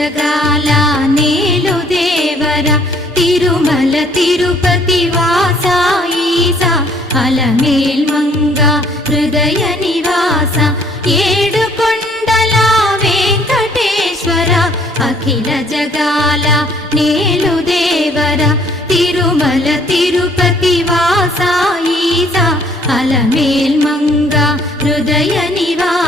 జగాల నేలు దేవర తిరుమల తిరుపతి వాస ఈసా అలమేల్ మంగ హృదయ నివాస ఏడు కొండల వెంకటేశ్వర అఖిల జగాల నేలు దేవర తిరుమల తిరుపతి వాస ఈసా అలమేల్ మంగ హృదయ నివాస